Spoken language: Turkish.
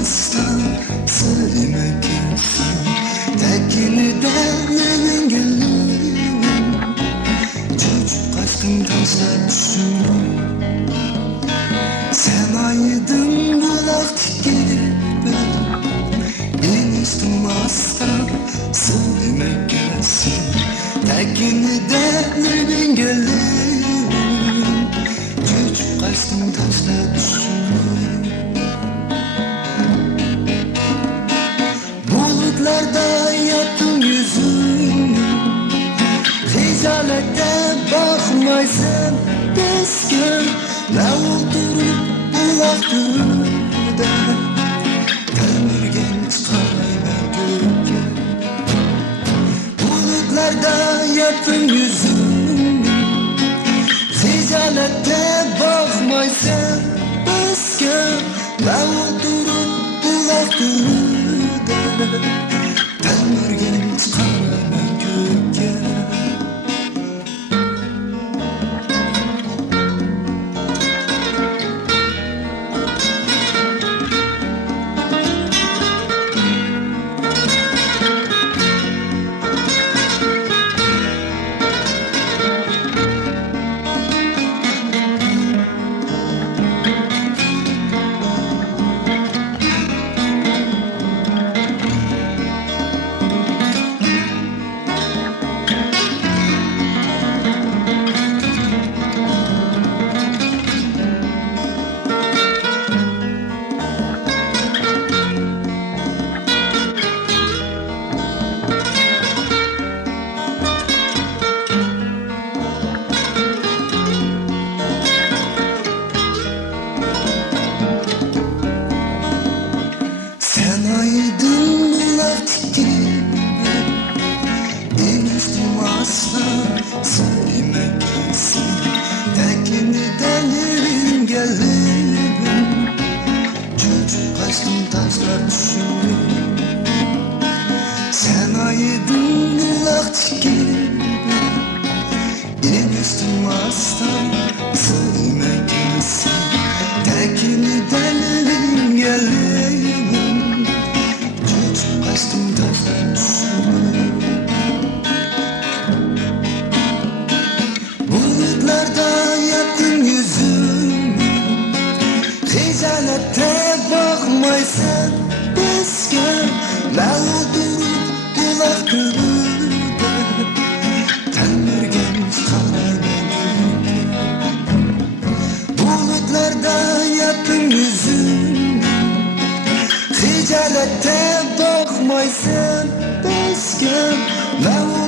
Aslan söylemek için tekini derlerin gülüm çocuk aşkın taşla düşündüm. Sen aydın bulak gibi iniştim aslan söylemek için tekini derlerin gülüm çocuk aşkın taşla düşündüm. Bulutlarda yattın yüzün, hicalete bakmaysın desken ne oldurup bulaklıda Temirgen çıkarayla göke. Bulutlarda yattın yüzün, hicalete bakmaysın desken ne oldurup bulaklıda Temirgen çıkarayla göke. Söylemek için tekini delirin gelirim çocuk aşkım taşlar düşündüm. Sen aydın bulak gibi iniştim aslan söylemek için tekini delirin gelirim çocuk aşkım taşlar düşündüm. Bulutlarda yattın yüzüm, hicalete bakmaysın desken ne oldurup bulaklıda Temirgen çıkarayla göke. Bulutlarda yattın yüzüm, hicalete bakmaysın desken ne